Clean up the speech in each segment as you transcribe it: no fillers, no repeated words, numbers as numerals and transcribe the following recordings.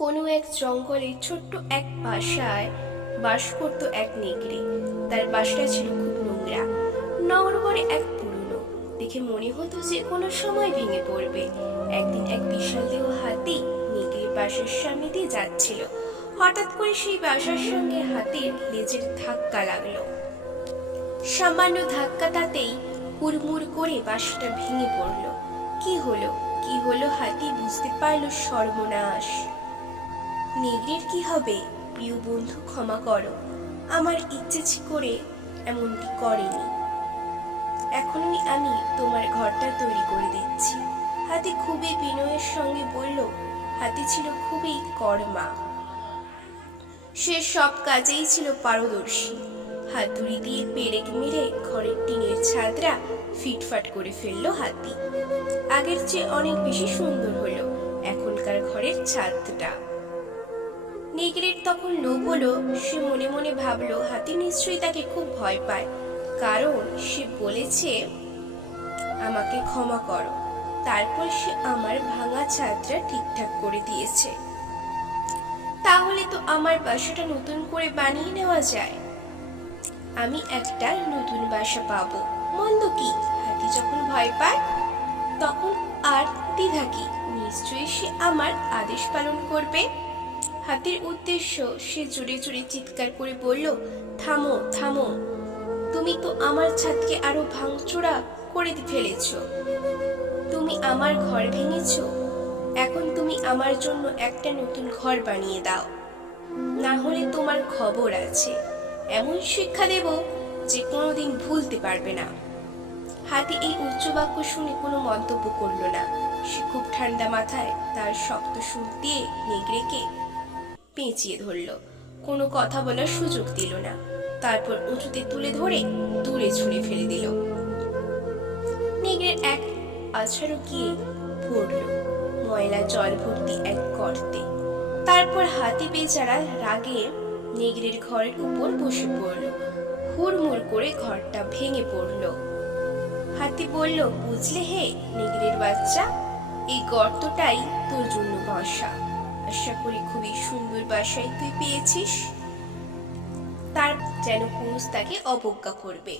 কোনো এক জঙ্গলে ছোট্ট এক বাসায় বাস করত এক নেকড়ে। তার বাসাটা ছিল খুব নোংরা, নগরগড়ে এক পুরনো, দেখে মনে হতো যে কোনো সময় ভেঙে পড়বে। একদিন এক বিশাল দেহ হাতি নেকড়ের বাসার সামনে দিয়ে যাচ্ছিল। হঠাৎ করে সেই বাসার সঙ্গে হাতির লেজের ধাক্কা লাগলো। সামান্য ধাক্কাটাতেই হুড়মুড় করে বাসাটা ভেঙে পড়লো। কি হলো কি হলো, হাতি বুঝতে পারলো সর্বনাশ। নেকড়ের কি হবে? প্রিয় বন্ধু, ক্ষমা করো, আমার ইচ্ছে করে এমনটি করেনি। এখনই আমি তোমার ঘরটা তৈরি করে দিচ্ছি। হাতি খুবই বিনয়ের সঙ্গে বলল। হাতি ছিল খুবই কর্মা, সে সব কাজেই ছিল পারদর্শী। হাতুড়ি দিয়ে পেরেক মেরে ঘরের টিনের ছাদরা ফিটফাট করে ফেললো হাতি। আগের চেয়ে অনেক বেশি সুন্দর হলো এখনকার ঘরের ছাদটা। নেকড়ের তখন লোভ হলো। সে মনে মনে ভাবলো হাতি নিশ্চয়ই তাকে খুব ভয় পায়, কারণ সে বলেছে আমাকে ক্ষমা করো, তারপর সে আমার ভাঙা ছাদটা ঠিকঠাক করে দিয়েছে। তাহলে তো আমার বাসাটা নতুন করে বানিয়ে নেওয়া যায়, আমি একটা নতুন বাসা পাবো। মন্দ কি? হাতি যখন ভয় পায় তখন আর দ্বিধা কি? নিশ্চয়ই সে আমার আদেশ পালন করবে। হাতির উদ্দেশ্য সে জোরে জোরে চিৎকার করে বলল, থামো থামো, তুমি তো আমার ছাদকে আরো ভাঙচুরা করে ফেলেছ। তুমি আমার ঘর ভেঙেছ, এখন তুমি আমার জন্য একটা নতুন ঘর বানিয়ে দাও, না হলে তোমার খবর আছে। এমন শিক্ষা দেব যে কোনোদিন ভুলতে পারবে না। হাতি এই উচ্চ বাক্য শুনে কোনো মন্তব্য করল না। সে খুব ঠান্ডা মাথায় তার শক্ত সুর দিয়ে নেকড়েকে পেঁচিয়ে ধরল, কোনো কথা বলার সুযোগ দিল না। তারপর উঁচুতে তুলে ধরে দূরে ছুঁড়ে ফেলে দিল। নেকড়ের এক আছাড়ও গিয়ে পড়ল ময়লা জল ভর্তি এক গর্তে। তারপর হাতি বেচারা রাগে নেকড়ের ঘরের উপর বসে পড়ল। হুড়মুড় করে ঘরটা ভেঙে পড়ল। হাতি বলল, বুঝলে হে নেকড়ের বাচ্চা, এই গর্তটাই তোর জন্য বসা। আশা করি খুবই সুন্দর বাসায় তুই পেয়েছিস। তার যেন পুরুষ তাকে অবজ্ঞা করবে,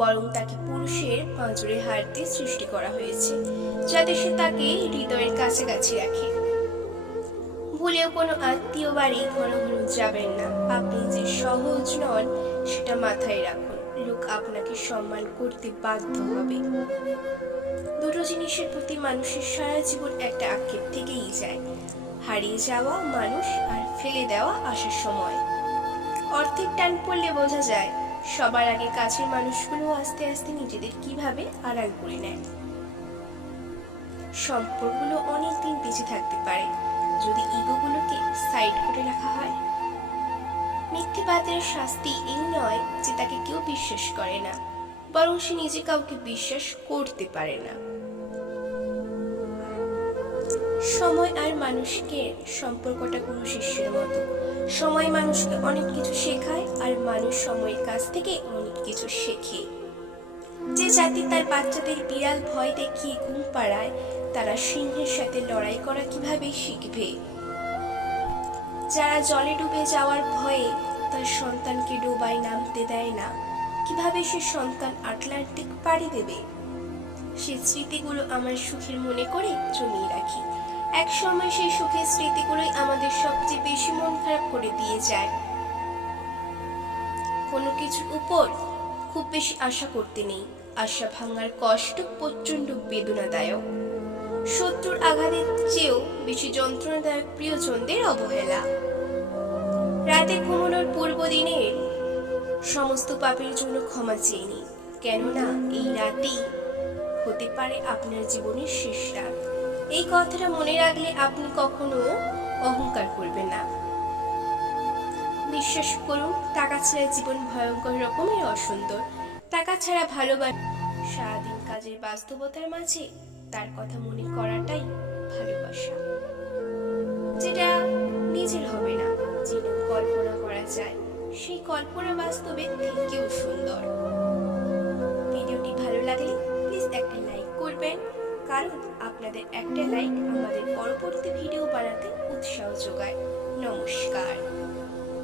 বরং তাকে পুরুষের পাঁজরে হারতে সৃষ্টি করা হয়েছে, যাতে সে তাকে হৃদয়ের কাছাকাছি রাখে। ভুলেও কোনো আত্মীয় বাড়ি ঘন ঘন যাবেন না। আপনি যে সহজ নন সেটা মাথায় রাখুন, লোক আপনাকে সম্মান করতে বাধ্য হবে। দুটো জিনিসের প্রতি মানুষের সারা জীবন একটা আক্ষেপ থেকেই যায়, হারিয়ে যাওয়া মানুষ আর ফেলে দেওয়া আসার সময়। অর্থের টান পড়লে বোঝা যায় সবার আগে কাছের মানুষগুলো আস্তে আস্তে নিজেদের কিভাবে আড়াল করে নেয়। সম্পর্কগুলো অনেকদিন বেঁচে থাকতে পারে যদি ইগোগুলোকে সাইড করে রাখা হয়। মিথ্যেবাদের শাস্তি এই নয় যে তাকে কেউ বিশ্বাস করে না, বরং সে নিজে কাউকে বিশ্বাস করতে পারে না। সময় আর মানুষকে সম্পর্কটা গুরু শিষ্যের মতো। সময় মানুষকে অনেক কিছু শেখায় আর মানুষ সময়ের কাছ থেকে অনেক কিছু শেখে। যে জাতি তার বাচ্চাদের বিড়াল ভয় দেখিয়ে ঘুম পাড়ায়, তারা সিংহের সাথে লড়াই করা কিভাবে শিখবে? যারা জলে ডুবে যাওয়ার ভয়ে তার সন্তানকে ডোবায় নামতে দেয় না, কিভাবে সে সন্তান আটলান্টিক পাড়ি দেবে? সে স্মৃতিগুলো আমার সুখের মনে করে জমিয়ে রাখি। এক সময় সেই সুখের স্মৃতিগুলোই আমাদের সবচেয়ে বেশি মন খারাপ করে দিয়ে যায়। কোনো কিছুর উপর খুব বেশি আশা করতে নেই, আশা ভাঙার কষ্ট প্রচন্ড বেদনাদায়ক। শত্রুর আঘাতের চেয়েও বেশি যন্ত্রণাদায়ক প্রিয়জনদের অবহেলা। রাতে ঘুমানোর পূর্ব দিনের সমস্ত পাপের জন্য ক্ষমা চেয়ে নিন, কেননা এই রাতেই হতে পারে আপনার জীবনের শেষ রাত। এই কথাটা মনে রাখলে আপনি কখনো অহংকার করবেন না। বিশ্বাস করুন, টাকা ছাড়া জীবন ভয়ঙ্কর রকমের অসুন্দর। টাকা ছাড়া ভালোবাসা, সারাদিন কাজের বাস্তবতার মাঝে তার কথা মনে করাটাই ভালোবাসা, যেটা নিজের হবে না, যেন কল্পনা করা যায়, সেই কল্পনা বাস্তবের থেকেও সুন্দর। ভিডিওটি ভালো লাগলে প্লিজ একটা লাইক করবেন। কারণ আপনাদের একটা লাইক আমাদের পরবর্তী ভিডিও বানাতে উৎসাহ যোগায়। নমস্কার।